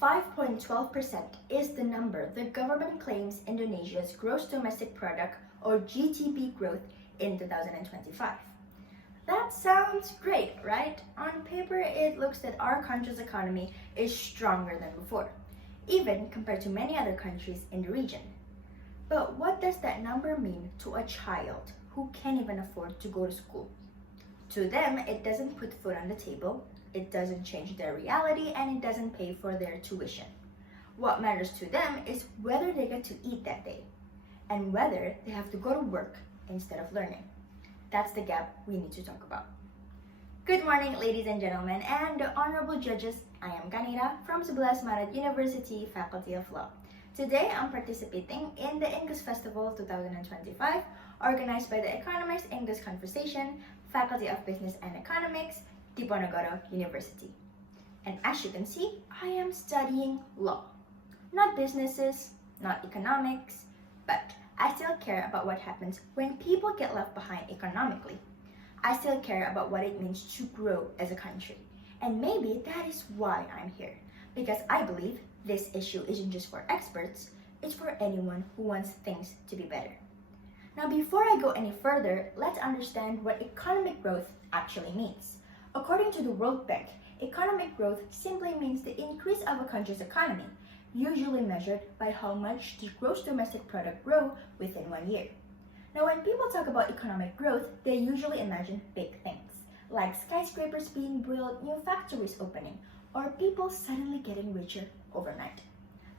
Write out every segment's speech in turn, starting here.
5.12% is the number the government claims Indonesia's gross domestic product or GDP growth in 2025. That sounds great, right? On paper, it looks that our country's economy is stronger than before, even compared to many other countries in the region. But what does that number mean to a child who can't even afford to go to school? To them, it doesn't put food on the table, it doesn't change their reality, and it doesn't pay for their tuition. What matters to them is whether they get to eat that day, and whether they have to go to work instead of learning. That's the gap we need to talk about. Good morning, ladies and gentlemen, and honorable judges. I am Kanira from Sebelas Maret University, Faculty of Law. Today, I'm participating in the English Festival 2025, organized by the Economist English Conversation, Faculty of Business and Economics, Diponegoro University. And as you can see, I am studying law. Not businesses, not economics, but I still care about what happens when people get left behind economically. I still care about what it means to grow as a country. And maybe that is why I'm here, because I believe this issue isn't just for experts, it's for anyone who wants things to be better. Now, before I go any further, let's understand what economic growth actually means. According to the World Bank, economic growth simply means the increase of a country's economy, usually measured by how much the gross domestic product grow within 1 year. Now, when people talk about economic growth, they usually imagine big things, like skyscrapers being built, new factories opening, or people suddenly getting richer overnight.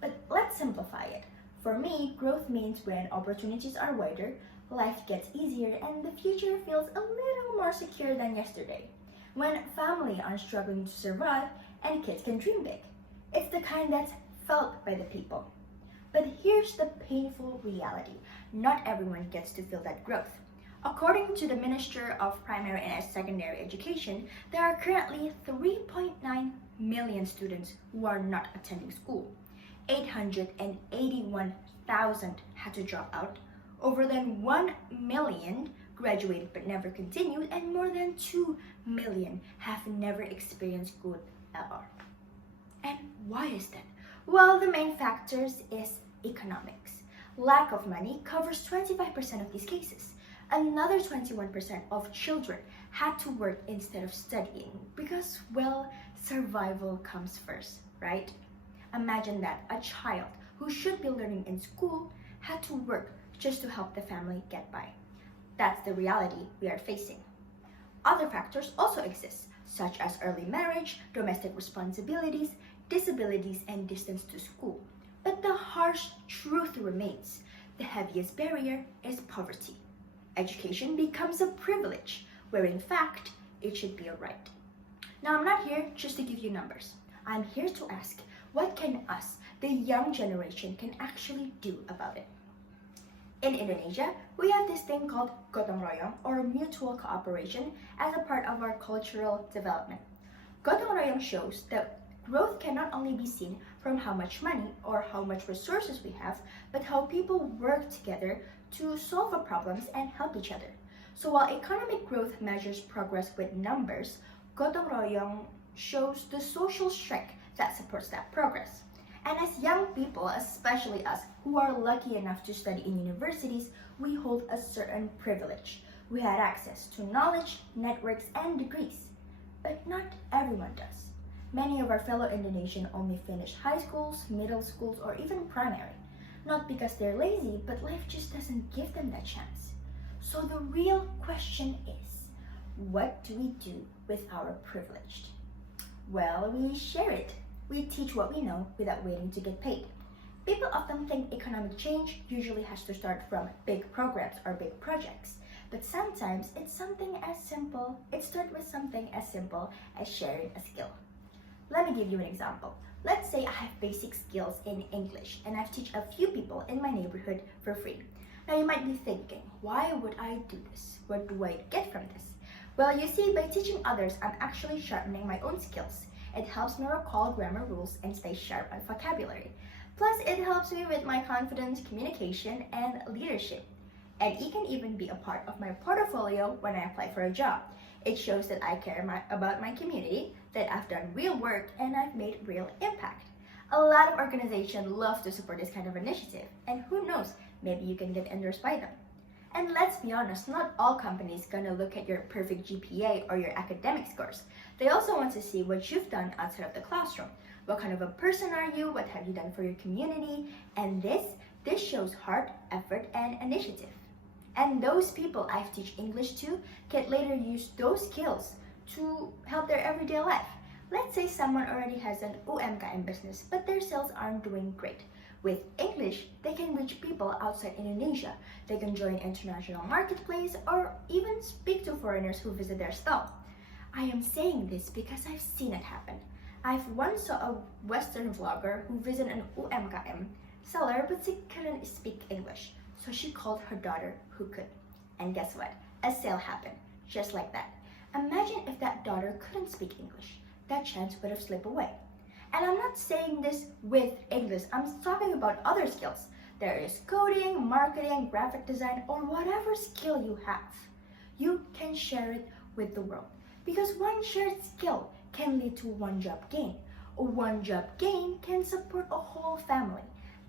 But let's simplify it. For me, growth means when opportunities are wider, life gets easier, and the future feels a little more secure than yesterday. When families aren't struggling to survive and kids can dream big. It's the kind that's felt by the people. But here's the painful reality. Not everyone gets to feel that growth. According to the Minister of Primary and Secondary Education, there are currently 3.9 million students who are not attending school. 881,000 had to drop out. Over than 1 million graduated but never continued, and more than 2 million have never experienced school ever. And why is that? Well, the main factors is economics. Lack of money covers 25% of these cases. Another 21% of children had to work instead of studying because, well, survival comes first, right? Imagine that a child who should be learning in school had to work just to help the family get by. That's the reality we are facing. Other factors also exist, such as early marriage, domestic responsibilities, disabilities, and distance to school. But the harsh truth remains. The heaviest barrier is poverty. Education becomes a privilege, where in fact, it should be a right. Now, I'm not here just to give you numbers. I'm here to ask, what can us, the young generation, can actually do about it? In Indonesia, we have this thing called gotong royong, or mutual cooperation, as a part of our cultural development. Gotong royong shows that growth cannot only be seen from how much money or how much resources we have, but how people work together to solve our problems and help each other. So while economic growth measures progress with numbers, gotong royong shows the social strength that supports that progress. And as young people, especially us who are lucky enough to study in universities, we hold a certain privilege. We had access to knowledge, networks, and degrees. But not everyone does. Many of our fellow Indonesians only finish high schools, middle schools, or even primary. Not because they're lazy, but life just doesn't give them that chance. So the real question is, what do we do with our privilege? Well, we share it. We teach what we know without waiting to get paid. People often think economic change usually has to start from big programs or big projects, but sometimes it starts with something as simple as sharing a skill. Let me give you an example. Let's say I have basic skills in English and I've taught a few people in my neighborhood for free. Now you might be thinking, why would I do this? What do I get from this? Well, you see, by teaching others, I'm actually sharpening my own skills. It helps me recall grammar rules and stay sharp on vocabulary. Plus, it helps me with my confidence, communication, and leadership. And it can even be a part of my portfolio when I apply for a job. It shows that I care about my community, that I've done real work, and I've made real impact. A lot of organizations love to support this kind of initiative, and who knows, maybe you can get endorsed by them. And let's be honest, not all companies gonna look at your perfect GPA or your academic scores. They also want to see what you've done outside of the classroom. What kind of a person are you? What have you done for your community? And this shows heart, effort, and initiative. And those people I teach English to can later use those skills to help their everyday life. Let's say someone already has an UMKM business, but their sales aren't doing great. With English, they can reach people outside Indonesia. They can join international marketplace or even speak to foreigners who visit their stall. I am saying this because I've seen it happen. I've once saw a Western vlogger who visited an UMKM seller, but she couldn't speak English. So she called her daughter who could. And guess what? A sale happened, just like that. Imagine if that daughter couldn't speak English. That chance would have slipped away. And I'm not saying this with English, I'm talking about other skills. There is coding, marketing, graphic design, or whatever skill you have. You can share it with the world. Because one shared skill can lead to one job gain. Or one job gain can support a whole family.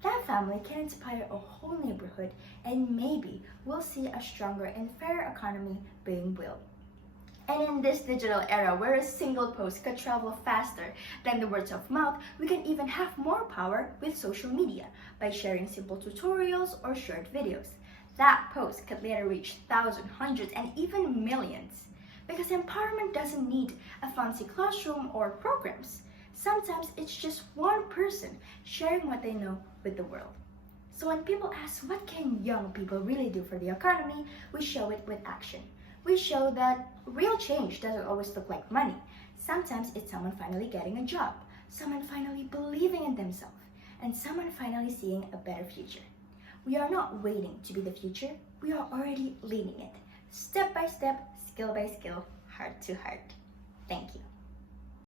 That family can inspire a whole neighborhood, and maybe we'll see a stronger and fairer economy being built. And in this digital era where a single post could travel faster than the words of mouth, we can even have more power with social media by sharing simple tutorials or short videos. That post could later reach thousands, hundreds, and even millions. Because empowerment doesn't need a fancy classroom or programs. Sometimes it's just one person sharing what they know with the world. So when people ask, what can young people really do for the economy, we show it with action. We show that real change doesn't always look like money. Sometimes it's someone finally getting a job, someone finally believing in themselves, and someone finally seeing a better future. We are not waiting to be the future, we are already leading it. Step by step, skill by skill, heart to heart. Thank you.